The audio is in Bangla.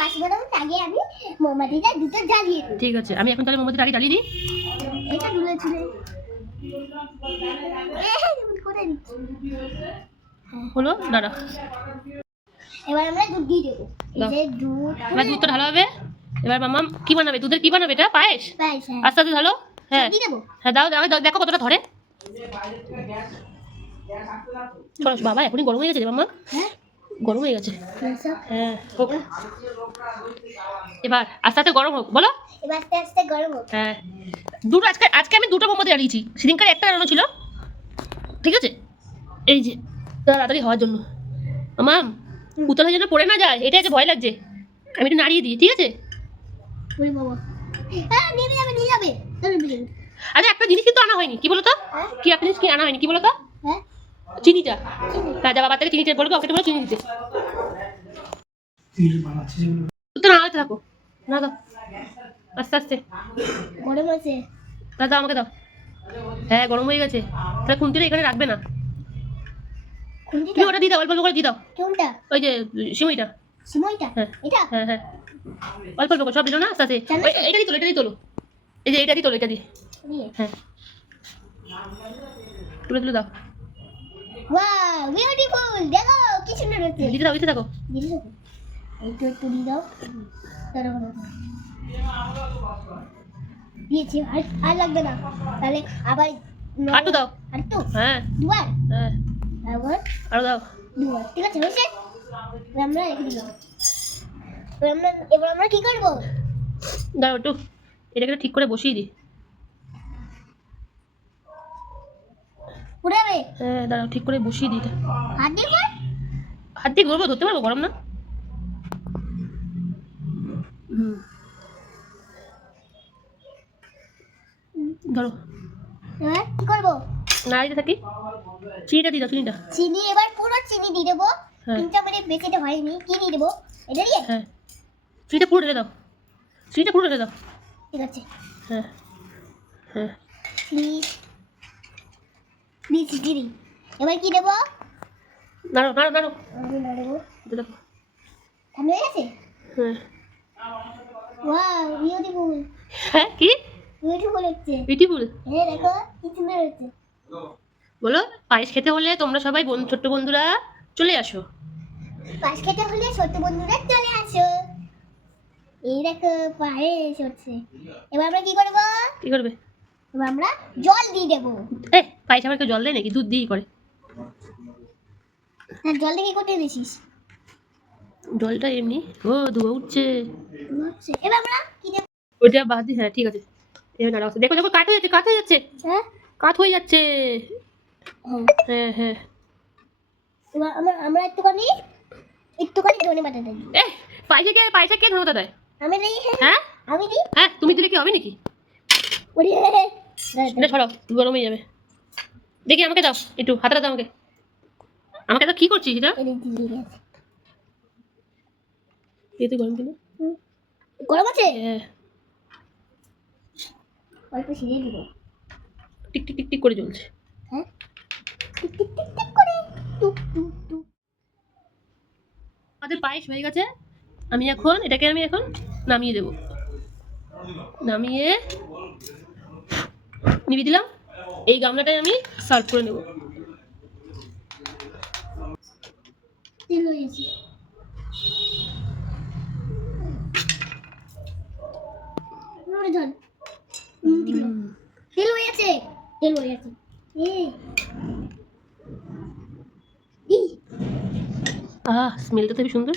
পাশ বানাবো আগে আমি মোমবাতিটা দুটো জ্বালিয়ে দিই। ঠিক আছে, আমি এখন তাহলে মোমবাতিটা আগে জ্বালিয়ে দিই। এটা দুলে ছুঁড়ে কোথায় দিচ্ছি হলো, দাঁড়া। এবার আমরা দুধ দিয়ে দেবো। এই যে দুধ, এবার দুধটা ঢালা হবে। এবার মাম্মা কি বানাবে? দুধের কি বানাবে? এটা পায়েস। পায়েস, হ্যাঁ। আস্তে আস্তে ঢালো। হ্যাঁ দিয়ে দেবো। হ্যাঁ, দাও দাও, দেখো কতটা ধরে। চলো বাবা, এখনই গরম হয়ে গেছে রে মাম্মা। হ্যাঁ, গরম হয়ে গেছে। হ্যাঁ হোক। এবার এবার আস্তে আস্তে গরম হোক, বলো। আস্তে আস্তে গরম হোক। হ্যাঁ, দুটো আজকে আমি দুটো মোমবাতি জ্বালিয়েছি, সেদিনকার একটা জ্বালানো ছিল। ঠিক আছে, এই যে তাড়াতাড়ি হওয়ার জন্য। মাম, উতলা যেন পড়ে না যায়, এটাই যে ভয় লাগছে। আমি একটু নাড়িয়ে দিই, ঠিক আছে? ওই বাবা, হ্যাঁ নিয়ে যাবে নিয়ে যাবে। আরে একটা জিনিস কিন্তু আনা হয়নি, কি বলো তো? হ্যাঁ? কি একটা জিনিস কি আনা হয়নি, কি বলো তো? হ্যাঁ, চিনিটা। রাজা বাবা থেকে চিনিটা বলবো, ওকে বলো চিনি দিতে। তো নাড়াতে থাকো, না দাও আস্তে আস্তে। গরম আছে। দাও আমাকে দাও। হ্যাঁ গরম হয়ে গেছে, তাহলে খুন্তিটা এখানে রাখবে না। তুমি ওটা দিয়ে দাও, অল্প অল্প করে দিয়ে দাও। কোনটা? ওই যে সিমইটা। সিমইটা? হ্যাঁ এটা? হ্যাঁ হ্যাঁ, অল্প অল্প করে সব দিলো না, আস্তে আস্তে। এটা দিয়ে তোলো, এটা দিয়ে তোলো। এই যে এটা দিয়ে তোলো, এটা দিয়ে। হ্যাঁ, তুলে তুলে দাও। Wow, beautiful! দেখো কি সুন্দর হচ্ছে। দিতে দাও, দিতে থাকো। দিয়ে দাও। একটু একটু দিয়ে দাও। দাঁড়াও, দিয়েছি, আর লাগবে না। তাহলে আবার আটু দাও। আর তো হ্যাঁ দুবার, হ্যাঁ, আবার আরো দাও। দুবার। ঠিক আছে, হয়েছে। এবার আমরা রেখে দিলাম। এবার আমরা কি করবো? দাও একটু, এটাকে ঠিক করে বসিয়ে দিই। পুরাবে? হ্যাঁ দাঁড়াও, ঠিক করে বসিয়ে দিই এটা। হাত দিয়ে কর। হাত দিয়ে ধরবো, ধরতে পারবো? গরম না? ধরো। এবার কি করবো? নাড়াইতে থাকি। চিনিটা দিয়ে দাও, চিনিটা। চিনি, এবার পুরো চিনি দিয়ে দেবো। হ্যাঁ। 3টা মিনিট বেঁচেটা হয়নি। কি দিয়ে দেবো? এটা দিয়ে? হ্যাঁ, চিনিটা পুরো ঢেলে দাও, চিনিটা পুরো ঢেলে দাও। ঠিক আছে। হ্যাঁ হ্যাঁ, প্লিজ প্লিজ চিনি। এবার কি দেবো? নাড়ো নাড়ো নাড়ো। আমি দেবো। দিতে দাও। ঠান্ডা হয়ে গেছে? হ্যাঁ ওয়াও, বিউটিফুল! হ্যাঁ, কি বিউটিফুল হচ্ছে। বিউটিফুল? হ্যাঁ দেখো কি সুন্দর হচ্ছে। বলো, পায়েস খেতে হলে তোমরা সবাই ছোট্ট বন্ধুরা চলে আসো। পাশ খেতে হলে ছোট্ট বন্ধুরা চলে আসো। এই দেখো পায়েস হচ্ছে। এবার আমরা কি করবো? কি করবে? এবার আমরা জল দিয়ে দেবো। পায়েস আবার কেউ জল দেয় নাকি? দুধ দিয়েই করে। হ্যাঁ, জল দিয়ে কি করতে দিছিস? জলটা এমনি। ও ধোয়া উঠছে। এবার আমরা কি দেবো? ওইটা বাদ দিই। হ্যাঁ ঠিক আছে, এবার নাড়া হচ্ছে। দেখো দেখো, কাঠ হয়ে যাচ্ছে, কাঠ হয়ে যাচ্ছে, হ্যাঁ কাঠ হয়ে যাচ্ছে। হ্যাঁ। হ্যাঁ হ্যাঁ, এবার আমরা একটুখানি ধনে পাতা দিই। পায়েসে কে ধনেপাতা দেয়? আমি দিই। হ্যাঁ আমি দিই। হ্যাঁ, তুমি দিলে কি হবে নাকি? ওরে এটা ছড়াও, গরম হয়ে যাবে। দেখি আমাকে দাও একটু, হাতটা দাও আমাকে। আমাকে দাও, কি করছিস এটা? এই তো গরম কিনা। গরম আছে? হ্যাঁ, অল্প ছিঁড়ে দিব। টিক টিক টিক টিক করে জ্বলছে। হ্যাঁ, টিক টিক টিক টিক করে টুক টুক টুক। আমাদের পায়েস হয়ে গেছে। আমি এখন নামিয়ে দেব। নামিয়ে নিবি দিলাম। এই গামলাটায় আমি সার্ভ করে নেব। তেল হয়ে গেছে। ধর। তেল হয়ে গেছে। তেল হয়ে গেছে। স্মেলটা তো খুবই সুন্দর।